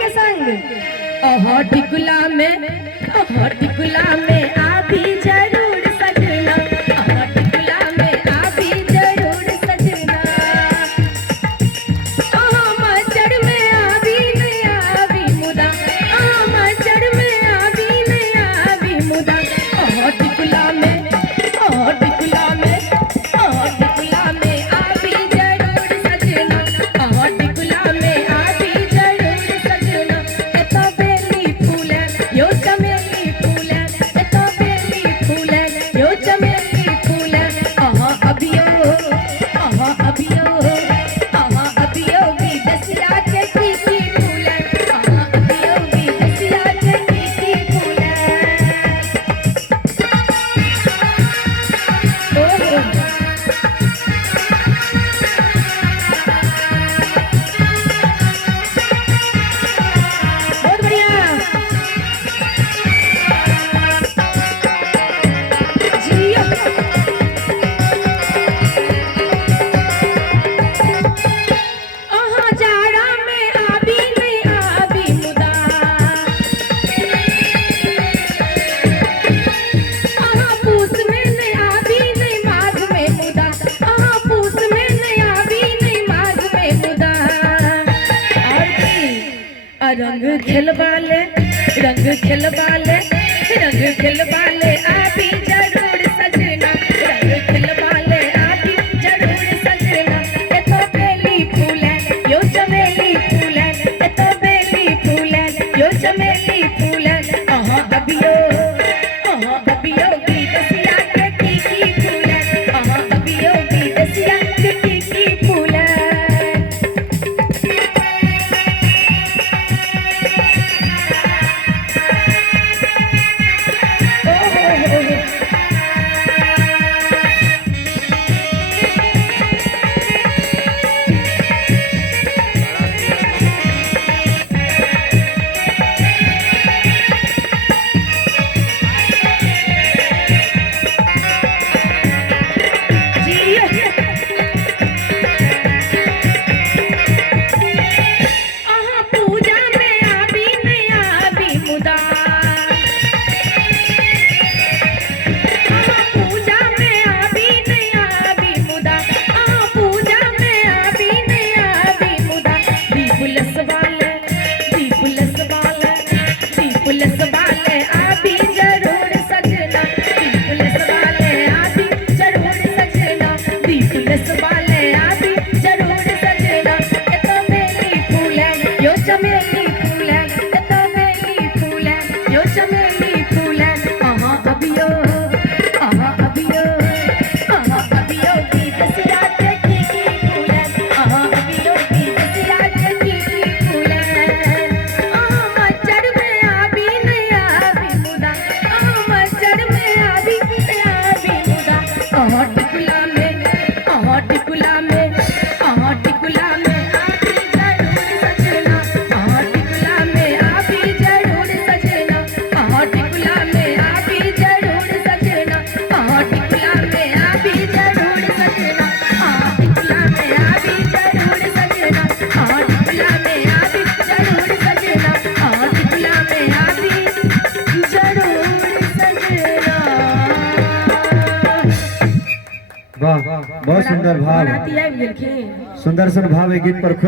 के संग टिकुला में आभी जरूर सजना, टिकुला में आभी जरूर सजना। मचड़ में आभी नहीं आवी मुदा, मचड़ में आभी नहीं आवी मुदा। टिकुला में टिकुला में टिकुला में आभी जरूर सजना, टिकुला में आभी जरूर सजना। एतो बेली फूल यो चमेली फूल, एतो बेली फूल यो चमेली फूल। अभियो अभियो विदेशिया के कीकी फूल, अभियो विदेशिया के कीकी फूल। बहुत बढ़िया जियो। जाड़ा में आभी नहीं आवी मुदा, पूस में नहीं आवी नहीं माघ में मुदा, पूस में नहीं आवी नहीं माघ में मुदा। और की रंग खिलवाले रंग खिलवाले रंग खिलवाले आभी जरूर सजना, रंग खिलवाले आभी जरूर सजना। एतो बेली फूल यो चमेली फूल, एतो बेली फूल यो चमेली फूल। अभियो विदेशिया के कीकी फूल, अभियो विदेशिया के कीकी फूल। पूजा में आवी नहीं आवी मुदा, पूजा में आवी नहीं आवी मुदा, पूजा में आवी नहीं आवी मुदा। पुलिस वाले आवी जरूर सजना, पुलिस वाले आवी जरूर सजना, पुलिस वाले आवी जरूर सजना। एतो बेली फूल यो चमेली फूल, एतो बेली फूल यो चमेली फूल। अभियो विदेशिया के कीकी फूल, अभियो विदेशिया के कीकी फूल। मचड़ में आवी नहीं आवी मुदा, मचड़ में आवी नहीं आवी मुदा। टिकुला में टिकुला में टिकुला में आवी जरूर सजना, टिकुला में आवी जरूर सजना, टिकुला में आवी जरूर सजना, टिकुला में आवी जरूर सजना, टिकुला में आवी जरूर सजना, टिकुला में आवी जरूर सजना, टिकुला में आवी जरूर सजना। वाह, बहुत सुंदर भाव, आती है सुंदर सन भाव। एक गीत पर